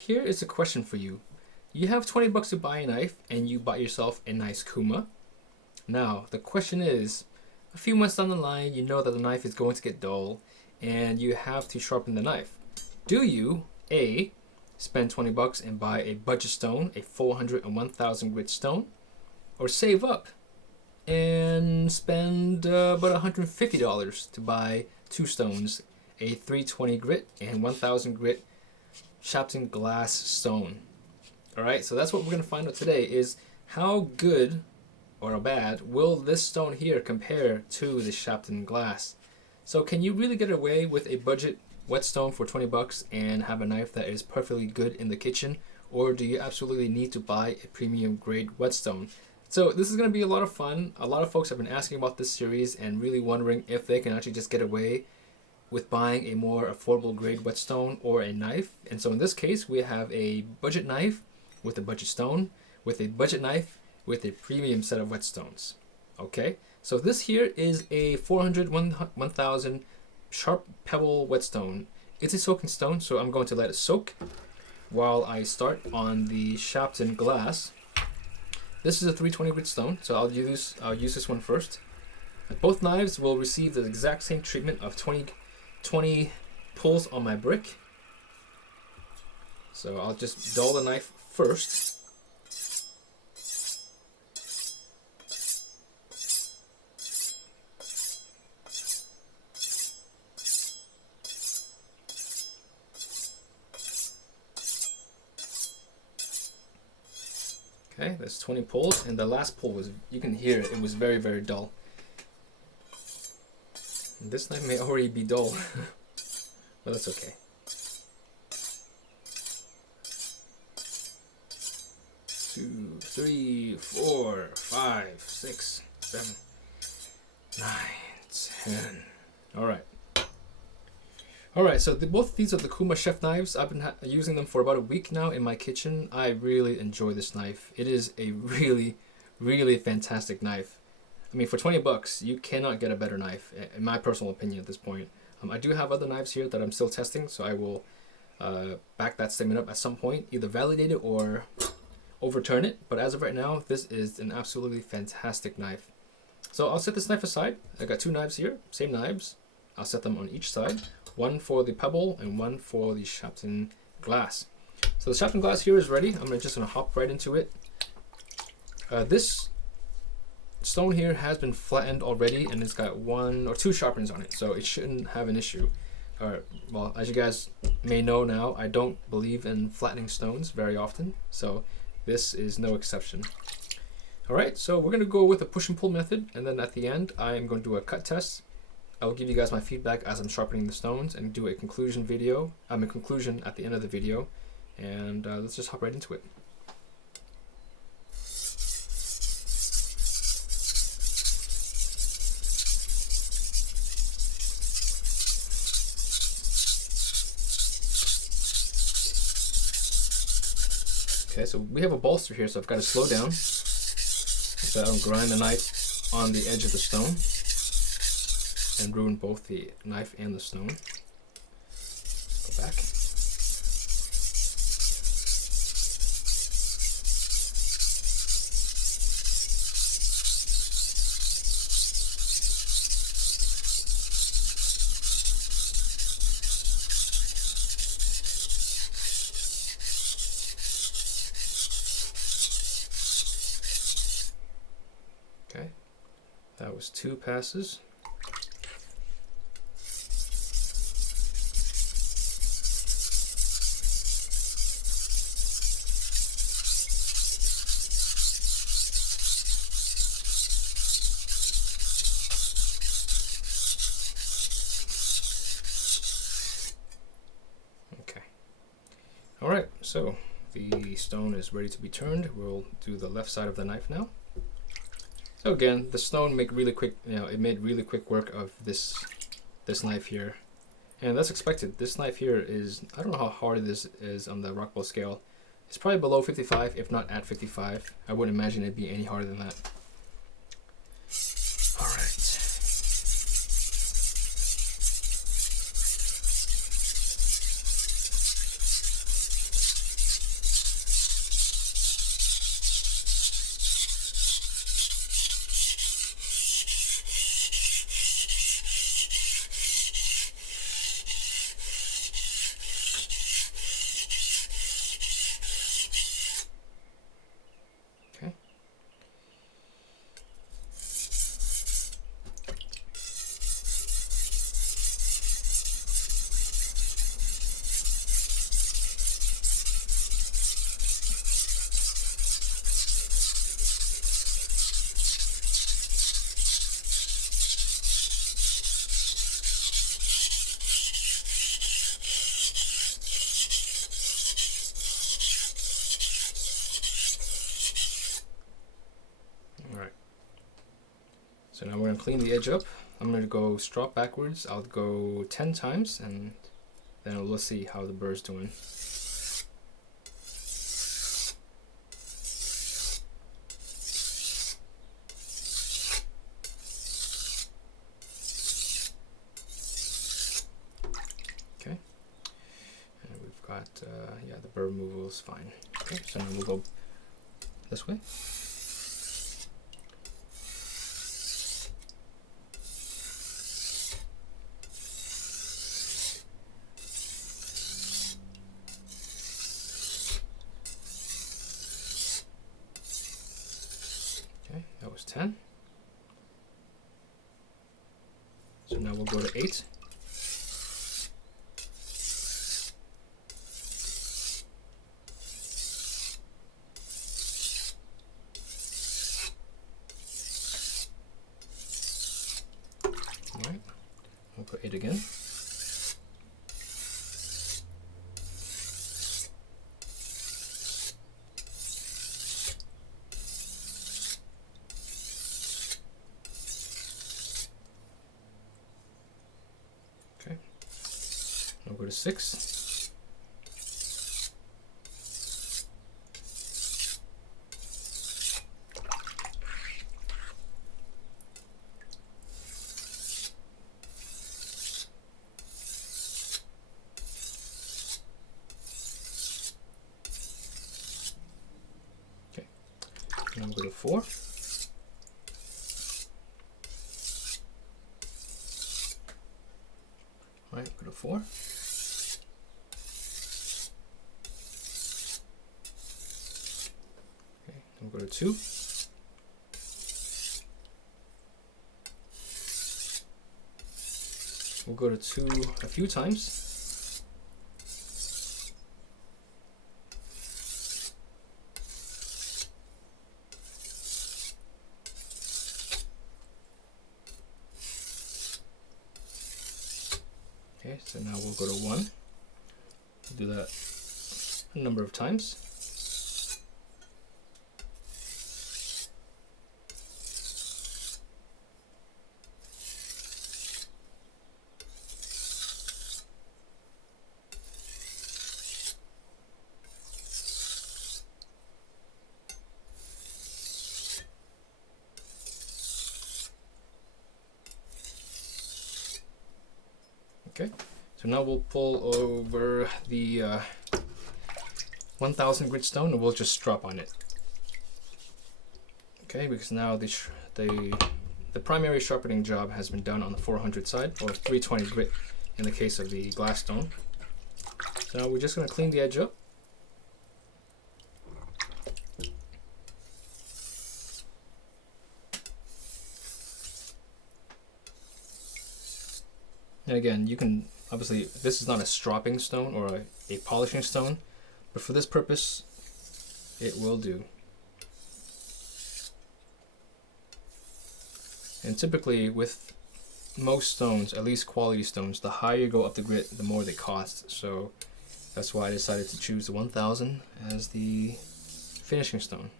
Here is a question for you. You have 20 bucks to buy a knife and you bought yourself a nice Kuma. Now, the question is, a few months down the line, you know that the knife is going to get dull and you have to sharpen the knife. Do you, A, spend 20 bucks and buy a budget stone, a 400 and 1000 grit stone, or save up and spend about $150 to buy two stones, a 320 grit and 1000 grit Shapton glass stone. Alright, so that's what we're going to find out today is how good or bad will this stone here compare to the Shapton glass. So can you really get away with a budget whetstone for 20 bucks and have a knife that is perfectly good in the kitchen, or do you absolutely need to buy a premium grade whetstone? So this is going to be a lot of fun. A lot of folks have been asking about this series and really wondering if they can actually just get away with buying a more affordable grade whetstone or a knife. And so in this case, we have a budget knife with a budget stone, with a budget knife with a premium set of whetstones. Okay, so this here is a 400 1000 sharp pebble whetstone. It's a soaking stone, so I'm going to let it soak while I start on the Shapton glass. This is a 320 grit stone, so I'll use this one first. Both knives will receive the exact same treatment of 20 pulls on my brick. So I'll just dull the knife first. Okay, that's 20 pulls, and the last pull was, you can hear it was very, very dull. And this knife may already be dull, but that's okay. 2, 3, 4, 5, 6, 7, 9, 10. Alright. Alright, so both these are the Kuma chef knives. I've been using them for about a week now in my kitchen. I really enjoy this knife. It is a really, really fantastic knife. I mean, for 20 bucks, you cannot get a better knife, in my personal opinion at this point. I do have other knives here that I'm still testing, so I will back that statement up at some point, either validate it or overturn it. But as of right now, this is an absolutely fantastic knife. So I'll set this knife aside. I got two knives here, same knives. I'll set them on each side. One for the pebble and one for the Shapton glass. So the Shapton glass here is ready. I'm just gonna hop right into it. This stone here has been flattened already, and it's got 1 or 2 sharpenings on it, so it shouldn't have an issue. Well, as you guys may know now, I don't believe in flattening stones very often, so this is no exception. Alright, so we're going to go with a push and pull method, and then at the end I am going to do a cut test. I'll give you guys my feedback as I'm sharpening the stones and do a conclusion video. A conclusion at the end of the video, and let's just hop right into it. Okay, so we have a bolster here, so I've got to slow down so I don't grind the knife on the edge of the stone and ruin both the knife and the stone. Go back. Okay, that was 2 passes. Okay. Alright, so the stone is ready to be turned. We'll do the left side of the knife now. So again, the stone made really quick work of this knife here, and that's expected. This knife here is, I don't know how hard this is on the Rockwell scale. It's probably below 55, if not at 55. I wouldn't imagine it'd be any harder than that. All right. So now we're going to clean the edge up. I'm going to go strop backwards. I'll go 10 times and then we'll see how the bird's doing. Okay, and we've got, yeah, the bird removal is fine. Okay, so now we'll go this way. Okay, that was 10. So now we'll go to 8. Alright, we'll go 8 again. Okay, we'll go to 6. Okay, and we'll go to 4. All right, go to 4. Okay, then we'll go to 2. We'll go to 2 a few times. Okay, so now we'll go to 1. Do that a number of times. Okay, so now we'll pull over the 1000 grit stone and we'll just strop on it. Okay, because now the primary sharpening job has been done on the 400 side, or 320 grit in the case of the glass stone. So now we're just going to clean the edge up. And again, you can, obviously, this is not a stropping stone or a polishing stone, but for this purpose, it will do. And typically with most stones, at least quality stones, the higher you go up the grit, the more they cost. So that's why I decided to choose the 1000 as the finishing stone.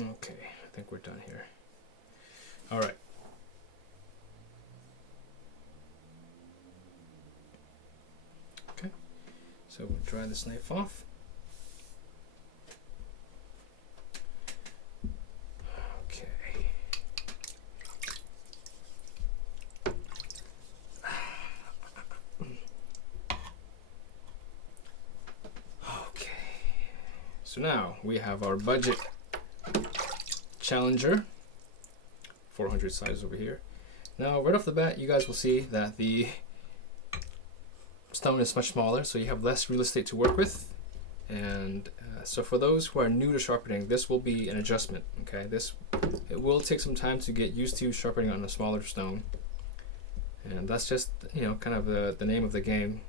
Okay, I think we're done here. All right. Okay, so we'll dry this knife off. Okay. So now we have our budget Challenger, 400 size over here. Now right off the bat, you guys will see that the stone is much smaller, so you have less real estate to work with. And so for those who are new to sharpening, this will be an adjustment. Okay, it will take some time to get used to sharpening on a smaller stone, and that's just, you know, kind of the name of the game.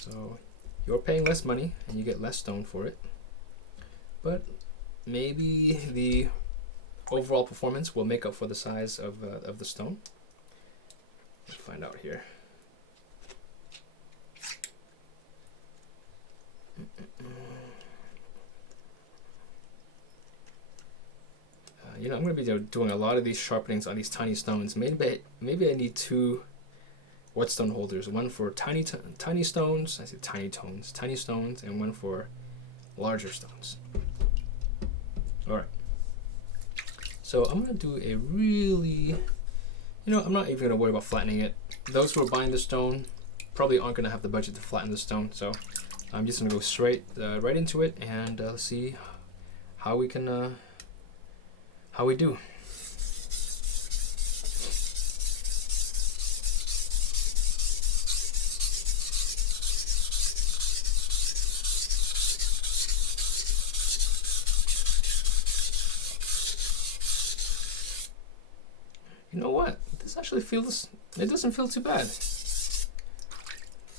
So you're paying less money and you get less stone for it, but maybe the overall performance will make up for the size of the stone. Let's find out here. You know, I'm going to be doing a lot of these sharpenings on these tiny stones. Maybe I need 2 whetstone holders, one for tiny stones. I say tiny stones, and one for larger stones. All right. So I'm going to do a really, you know, I'm not even going to worry about flattening it. Those who are buying the stone probably aren't going to have the budget to flatten the stone, so I'm just going to go straight right into it, and let's see how we can how we do. You know what? This actually feels, it doesn't feel too bad.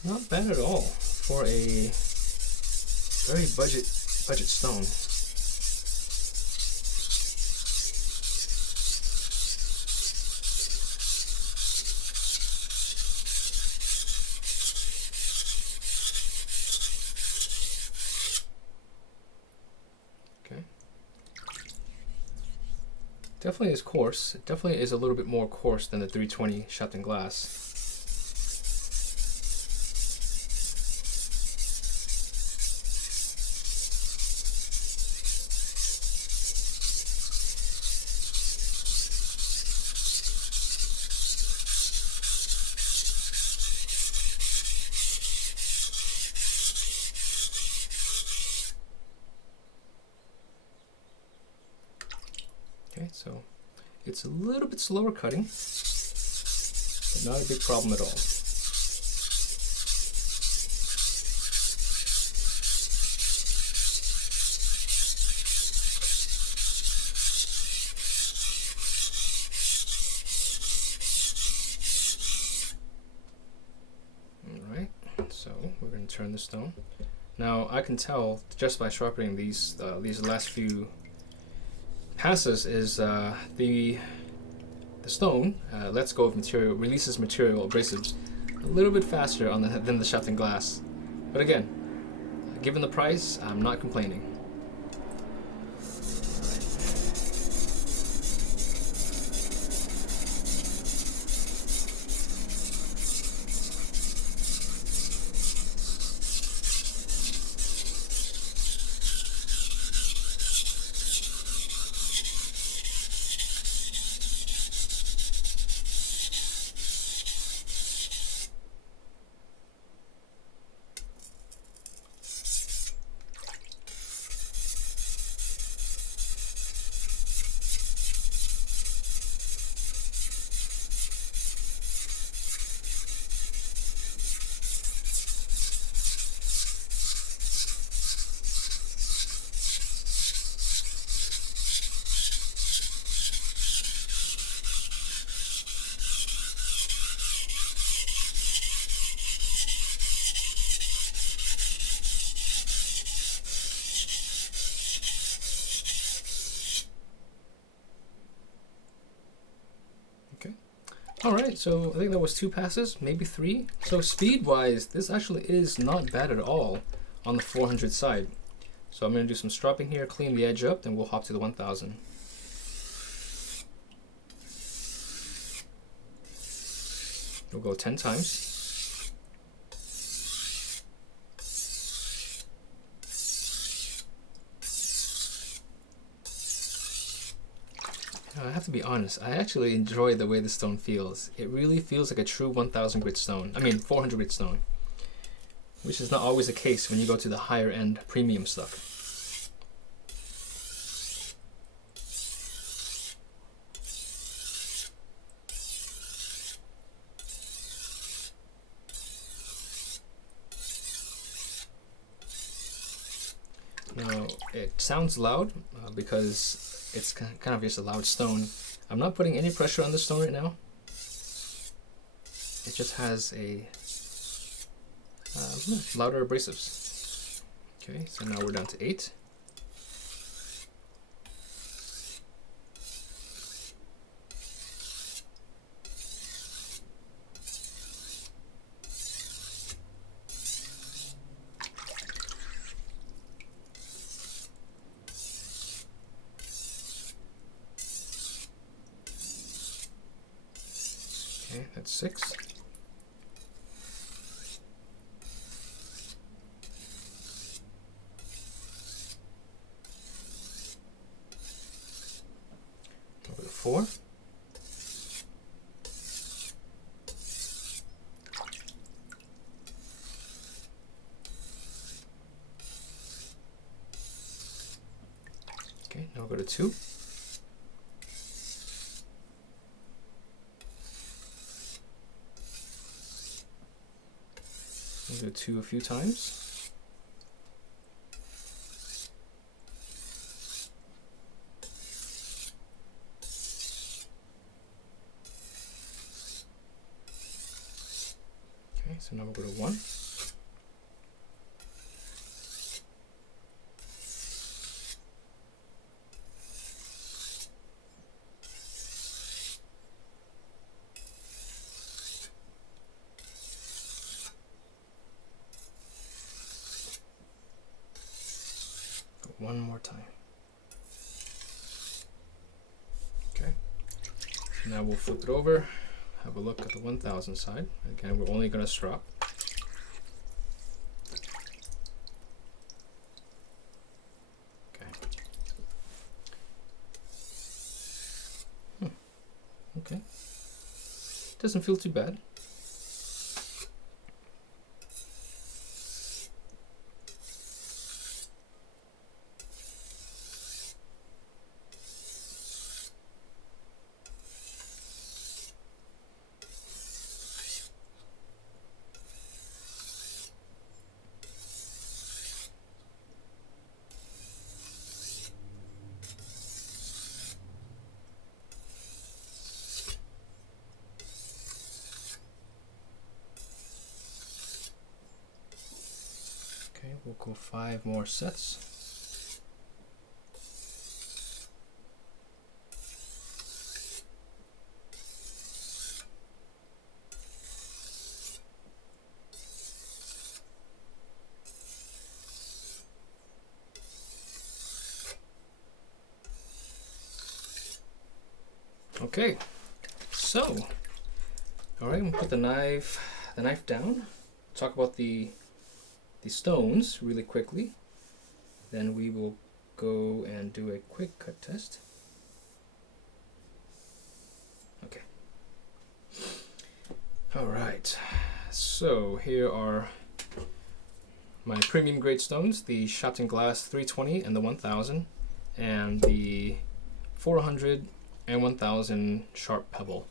Not bad at all for a very budget stone. Okay. Definitely is coarse. It definitely is a little bit more coarse than the 320 Shapton glass. Okay, so it's a little bit slower cutting, but not a big problem at all. All right, so we're going to turn the stone. Now I can tell just by sharpening these last few passes is the stone lets go of material, releases material abrasives a little bit faster than the Shapton glass. But again, given the price, I'm not complaining. Alright, so I think that was 2 passes, maybe 3. So speed-wise, this actually is not bad at all on the 400 side. So I'm going to do some stropping here, clean the edge up, then we'll hop to the 1000. We'll go 10 times. I have to be honest, I actually enjoy the way the stone feels. It really feels like a true 1000 grit stone. I mean 400 grit stone. Which is not always the case when you go to the higher end premium stuff. Now it sounds loud because it's kind of just a loud stone. I'm not putting any pressure on the stone right now. It just has a louder abrasives. Okay, so now we're down to 8. Okay, that's 6. Over to 4. Okay, now we'll go to 2. We'll do 2 a few times. Okay, so now we'll go to 1. One more time. Okay. Now we'll flip it over, have a look at the 1000 side. Again, we're only going to strop. Okay. Okay. Doesn't feel too bad. Okay, we'll go 5 more sets. Okay, so, all right, we'll put the knife down. Talk about the stones really quickly. Then we will go and do a quick cut test. Okay. All right. So here are my premium grade stones: the Shapton glass 320 and the 1000, and the 400 and 1000 sharp pebble.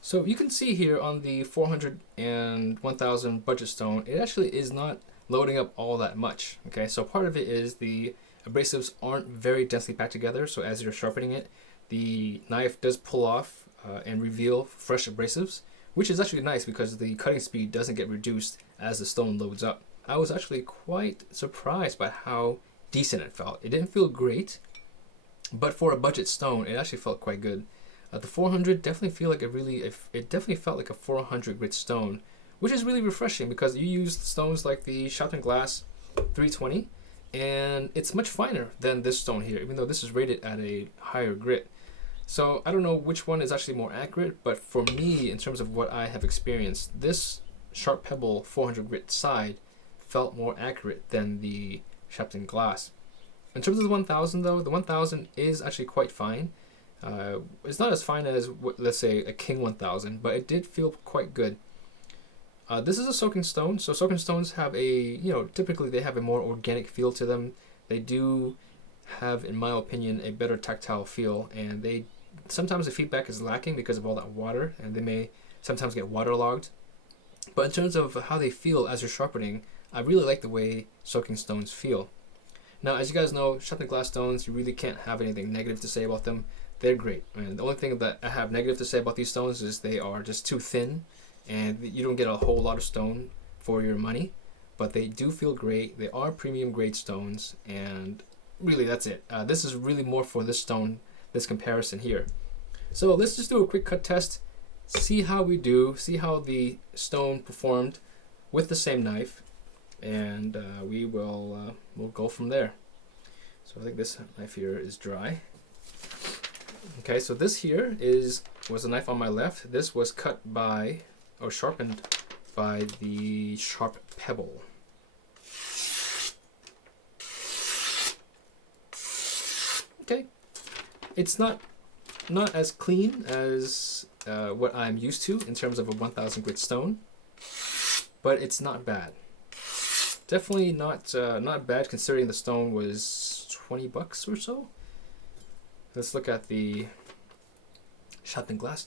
So you can see here on the 400 and 1000 budget stone, it actually is not loading up all that much. Okay, so part of it is the abrasives aren't very densely packed together, so as you're sharpening it, the knife does pull off and reveal fresh abrasives, which is actually nice because the cutting speed doesn't get reduced as the stone loads up. I was actually quite surprised by how decent it felt. It didn't feel great, but for a budget stone, it actually felt quite good. The 400 definitely it definitely felt like a 400 grit stone, which is really refreshing because you use stones like the Shapton glass 320, and it's much finer than this stone here, even though this is rated at a higher grit. So I don't know which one is actually more accurate, but for me, in terms of what I have experienced, this sharp pebble 400 grit side felt more accurate than the Shapton glass. In terms of the 1000 though, the 1000 is actually quite fine. It's not as fine as, let's say, a King 1000, but it did feel quite good. This is a soaking stone, so soaking stones have typically they have a more organic feel to them. They do have, in my opinion, a better tactile feel, and sometimes the feedback is lacking because of all that water, and they may sometimes get waterlogged. But in terms of how they feel as you're sharpening, I really like the way soaking stones feel. Now, as you guys know, Shapton glass stones, you really can't have anything negative to say about them. They're great. And the only thing that I have negative to say about these stones is they are just too thin, and you don't get a whole lot of stone for your money. But they do feel great. They are premium grade stones, and really that's it. This is really more for this stone, this comparison here. So let's just do a quick cut test, see how we do, see how the stone performed with the same knife, and we'll go from there. So I think this knife here is dry. Okay, so this here was the knife on my left. This was cut by, or sharpened by the sharp pebble. Okay, it's not as clean as what I'm used to in terms of a 1000 grit stone, but it's not bad. Definitely not bad considering the stone was 20 bucks or so. Let's look at the Shapton glass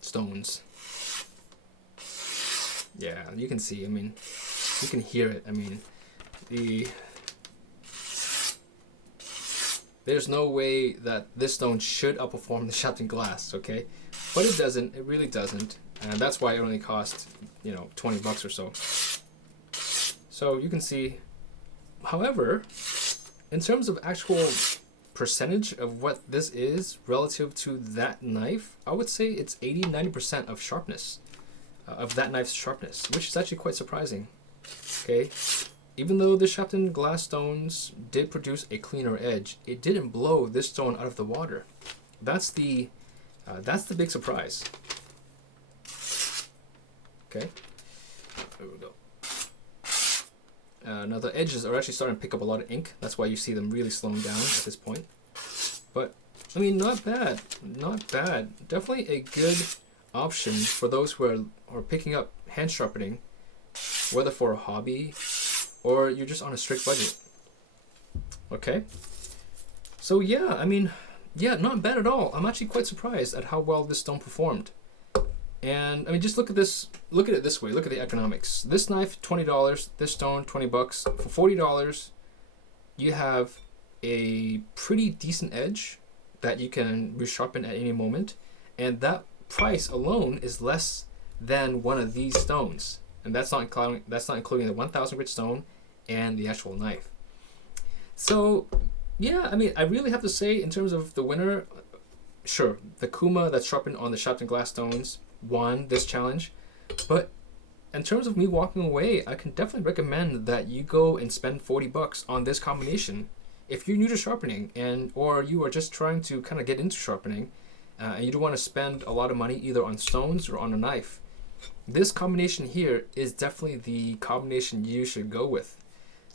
stones. Yeah, you can see, I mean, you can hear it. I mean, there's no way that this stone should outperform the Shapton glass, okay? But it doesn't, it really doesn't. And that's why it only cost, 20 bucks or so. So you can see, however, in terms of actual percentage of what this is relative to that knife, I would say it's 80-90% of sharpness, of that knife's sharpness, which is actually quite surprising. Okay, even though the Shapton glass stones did produce a cleaner edge, it didn't blow this stone out of the water. That's the big surprise. Okay, there we go. Now the edges are actually starting to pick up a lot of ink. That's why you see them really slowing down at this point. But I mean, not bad, not bad. Definitely a good option for those who are picking up hand sharpening, whether for a hobby or you're just on a strict budget. Okay, so yeah, I mean, yeah, not bad at all. I'm actually quite surprised at how well this stone performed. And I mean, just look at this. Look at it this way. Look at the economics. This knife, $20. This stone, 20 bucks. For $40, you have a pretty decent edge that you can resharpen at any moment, and that price alone is less than one of these stones. And that's not including the 1000 grit stone and the actual knife. So yeah, I mean, I really have to say, in terms of the winner, sure, the Kuma that's sharpened on the Shapton glass stones won this challenge, but in terms of me walking away, I can definitely recommend that you go and spend 40 bucks on this combination if you're new to sharpening, or you are just trying to kind of get into sharpening, and you don't want to spend a lot of money either on stones or on a knife. This combination here is definitely the combination you should go with.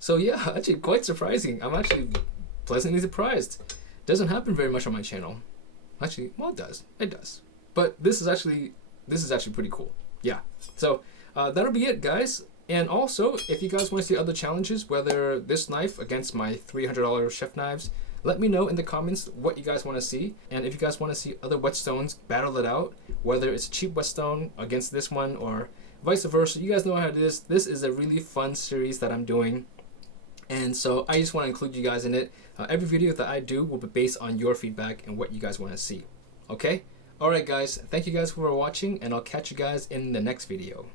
So yeah, actually quite surprising. I'm actually pleasantly surprised. Doesn't happen very much on my channel. Actually, well, it does. But this is actually pretty cool. Yeah. So that'll be it, guys. And also, if you guys want to see other challenges, whether this knife against my $300 chef knives, let me know in the comments what you guys want to see. And if you guys want to see other whetstones battle it out, whether it's a cheap whetstone against this one or vice versa, you guys know how it is. This is a really fun series that I'm doing. And so I just want to include you guys in it. Every video that I do will be based on your feedback and what you guys want to see. Okay? Alright guys, thank you guys for watching, and I'll catch you guys in the next video.